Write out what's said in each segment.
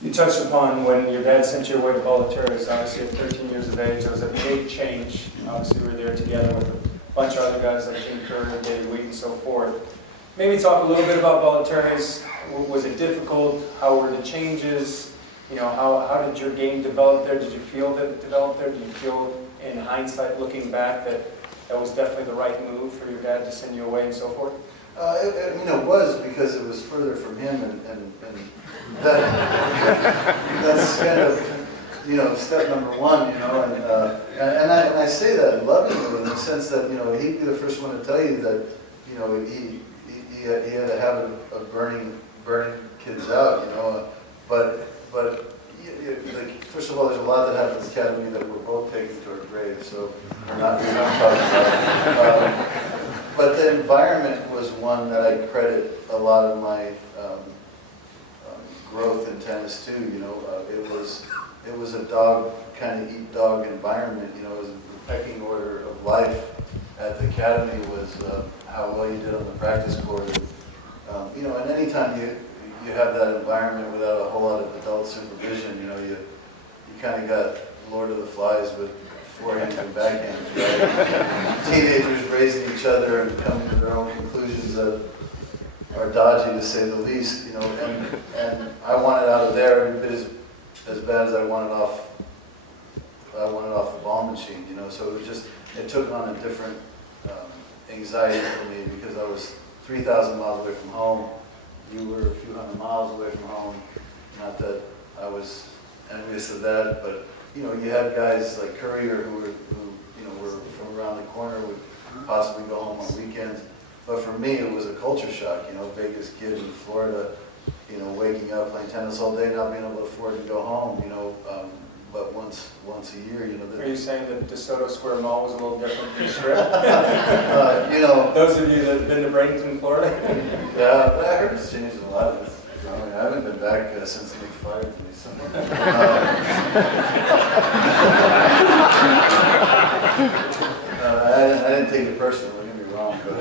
You touched upon when your dad sent you away to Bollettieri, obviously at 13 years of age. It was a big change. Obviously, we were there together with a bunch of other guys like Jim Kerr and David Wheat and so forth. Maybe talk a little bit about Bollettieri's. Was it difficult? How were the changes? You know, how did your game develop there? Did you feel that it developed there? Did you feel, in hindsight, looking back, that that was definitely the right move for your dad to send you away and so forth? It was, because it was further from him, and that's kind of, step number one, and I say that lovingly, in the sense that, he'd be the first one to tell you that, he had a habit of burning kids out, but like, first of all, there's a lot that happens in the academy that we're both taking to our grave, so we're not talking about. But the environment was one that I credit a lot of my growth in tennis to. It was a dog kind of eat dog environment. It was the pecking order of life at the academy was how well you did on the practice court. And anytime you have that environment without a whole lot of adult supervision, you kind of got Lord of the Flies with forehands and backhands, right? Teenagers raising each other and coming to their own conclusions that are dodgy, to say the least, and I want it out of there every bit as bad as I want it off the ball machine, so it took on a different anxiety for me, because I was 3,000 miles away from home. You were a few hundred miles away from home. Not that I was envious of that, but you had guys like Courier who were from around the corner, would possibly go home on weekends. But for me, it was a culture shock. Vegas kid in Florida, waking up playing tennis all day, not being able to afford to go home. But once a year, Are you saying that DeSoto Square Mall was a little different than the Strip? Those of you that have been to Bradenton, Florida. Yeah, but I heard it's changed a lot. I haven't been back since they fired me. So. I didn't take it personally. Don't get me wrong, but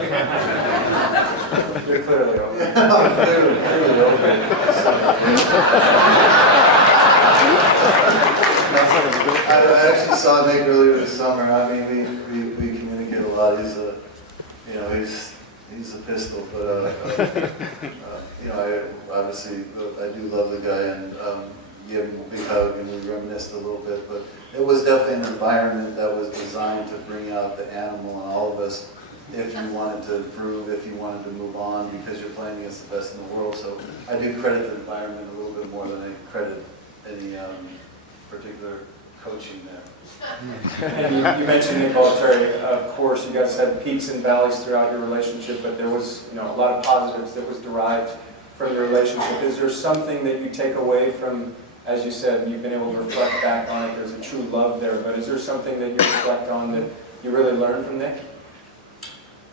you're clearly over. I'm clearly over. I actually saw Nick earlier this summer. I mean, we communicate a lot. He's a pistol, but I do love the guy, and give him a big hug, and we reminisced a little bit. But it was definitely an environment that was designed to bring out the animal in all of us. If you wanted to improve, if you wanted to move on, because you're playing against the best in the world. So I do credit the environment a little bit more than I credit any particular coaching there. And you mentioned Nick Bollettieri. Of course, you guys had peaks and valleys throughout your relationship, but there was a lot of positives that was derived from your relationship. Is there something that you take away from, as you said, you've been able to reflect back on it, there's a true love there, but is there something that you reflect on that you really learned from Nick?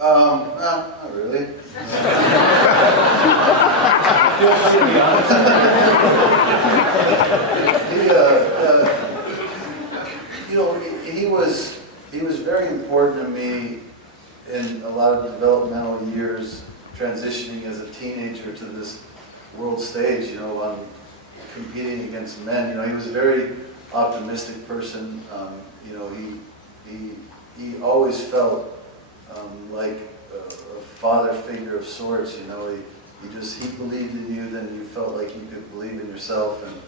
No, not really. Feel free to be honest. He was very important to me in a lot of developmental years, transitioning as a teenager to this world stage, on competing against men. He was a very optimistic person. He always felt like a father figure of sorts. He believed in you, then you felt like you could believe in yourself, and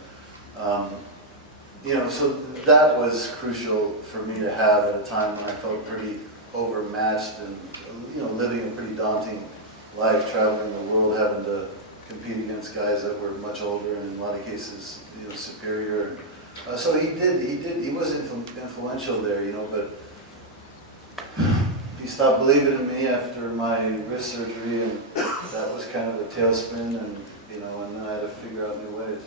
so that was crucial for me to have at a time when I felt pretty overmatched and living a pretty daunting life, traveling the world, having to compete against guys that were much older and in a lot of cases superior. So he was influential there, but he stopped believing in me after my wrist surgery, and that was kind of a tailspin, and then I had to figure out new ways.